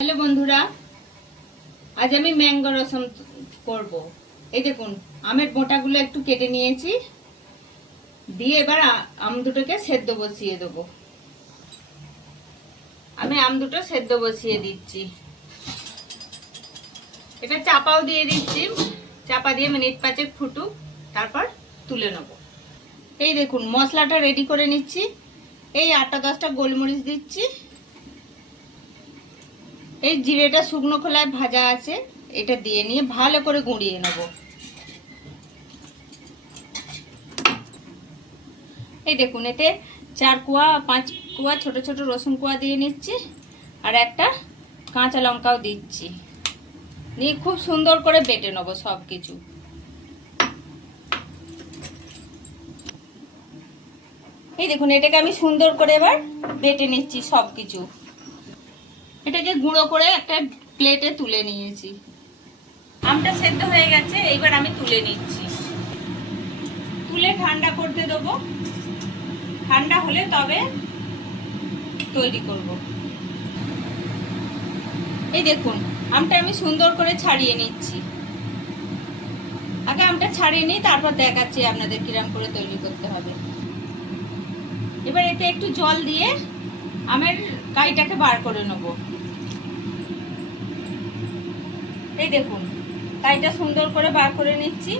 Hello বন্ধুরা, আজ আমি ম্যাঙ্গো রসম করব। এই দেখুন, আমের বোঁটাগুলো একটু কেটে নিয়েছি। দিয়ে এবার আম দুটোকে সেদ্ধ বসিয়ে দেবো। আমি আম দুটো সেদ্ধ বসিয়ে দিচ্ছি। এটা চাপাও দিয়ে দিচ্ছি। চাপা দিয়ে মিনিট পাঁচেক ফুটুক, তারপর তুলে নেব। এই দেখুন, মশলাটা রেডি করে নিচ্ছি। এই আটটা দশটা গোলমরিচ দিচ্ছি। এই জিরেটা শুকনো খোলায় ভাজা আছে, এটা দিয়ে নিয়ে ভালো করে গুঁড়িয়ে নেব। এই দেখুন, এতে চার কুয়া, পাঁচ কুয়া, ছোট ছোট রসুন কুয়া দিয়ে নিচ্ছি, আর একটা কাঁচা লঙ্কাও দিচ্ছি। নিয়ে খুব সুন্দর করে বেটে নেব সব কিছু এই দেখুন, এটাকে আমি সুন্দর করে এবার বেটে নিচ্ছি সব কিছু এটাকে গুঁড়ো করে একটা প্লেটে তুলে নিয়েছি। আমটা সেদ্ধ হয়ে গেছে, এইবার আমি তুলে নিচ্ছি। তুলে ঠান্ডা করতে দেবো। ঠান্ডা হলে তবে তৈরি করব। এই দেখুন, আমটা আমি সুন্দর করে ছাড়িয়ে নিচ্ছি। আগে আমটা ছাড়িয়ে নিই তারপর দেখাচ্ছি আপনাদের কিরাম করে তৈরি করতে হবে। এবার এতে একটু জল দিয়ে আমের কাইটাকে বার করে নেব। এই দেখুন কাইটা সুন্দর করে বার করে নিচ্ছি।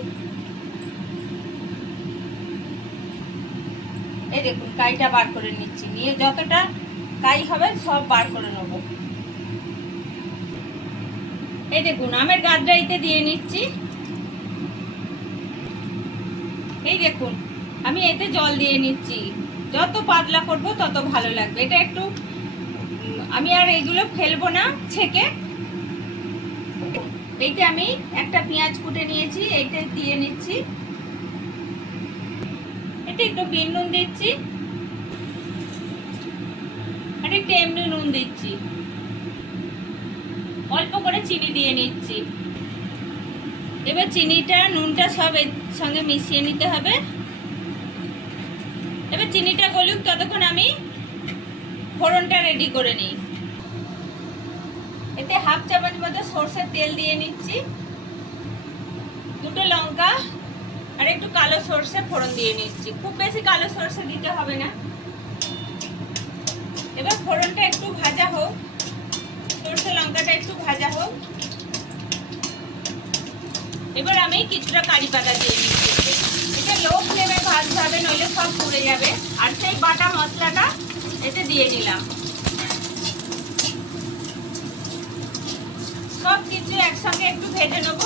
এই দেখুন কাইটা বার করে নিচ্ছি। নিয়ে যতটা কাই হবে সব বার করে নেব। এই দেখুন, আমের গাদরাইতে দিয়ে নিচ্ছি। এই দেখুন, আমি এতে জল দিয়ে নিচ্ছি। যত পাতলা করব তত ভালো লাগবে। এটা একটু আমি আর এইগুলো ফেলব না ছেঁকে। এইতে আমি একটা পেঁয়াজ কুটে নিয়েছি, এইটা দিয়ে নিচ্ছি। এটা একটু বিন নুন দিচ্ছি। আর একটু এমনি নুন দিচ্ছি। অল্প করে চিনি দিয়ে নিচ্ছি। এবার চিনিটা, নুনটা সব এর সঙ্গে মিশিয়ে নিতে হবে। এবার চিনিটা গলুক, ততক্ষণ আমি ফোড়নটা রেডি করে নিই। এতে হাফ চামচ মতো সর্ষের তেল দিয়ে নিচ্ছি। দুটো লঙ্কা আর একটু কালো সর্ষে ফোড়ন দিয়ে নিচ্ছি। খুব বেশি কালো সর্ষে দিতে হবে না। এবার ফোড়নটা একটু ভাজা হোক। সর্ষে লঙ্কাটা একটু ভাজা হোক। এবার আমি কিছুটা কারি পাতা দিয়ে নিচ্ছি। এটা লো ফ্লেমে ভাজতে হবে, নইলে সব পুড়ে যাবে। আর সেই বাটা মশলাটা এতে দিয়ে দিলাম। সব কিছু একসঙ্গে একটু ভেজে নেব।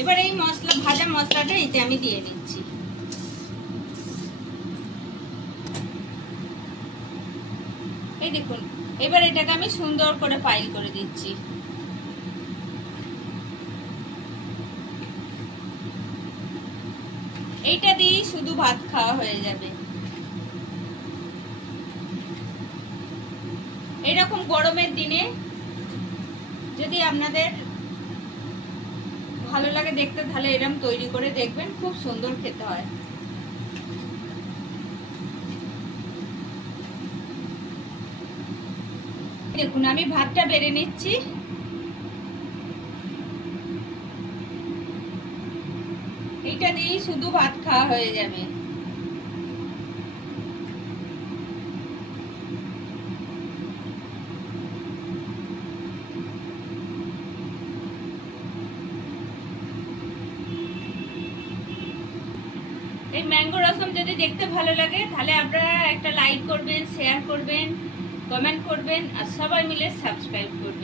এবার এই মশলা, ভাজা মশলাটা এতে আমি দিয়ে দিচ্ছি। এই দেখুন, এবার এটাকে আমি সুন্দর করে পাইল করে দিচ্ছি। এইটা দিয়েই শুধু ভাত খাওয়া হয়ে যাবে। এরকম গরমের দিনে যদি আপনাদের ভালো লাগে দেখতে, তাহলে এরকম তৈরি করে দেখবেন, খুব সুন্দর খেতে হয়। দেখুন, আমি ভাতটা বেড়ে নিচ্ছি। এইটা দিয়েই শুধু ভাত খাওয়া হয়ে যাবে। এই ম্যাঙ্গো রসম যদি দেখতে ভালো লাগে, তাহলে আপনারা একটা লাইক করবেন, শেয়ার করবেন, কমেন্ট করবেন, আর সবাই মিলে সাবস্ক্রাইব করবেন।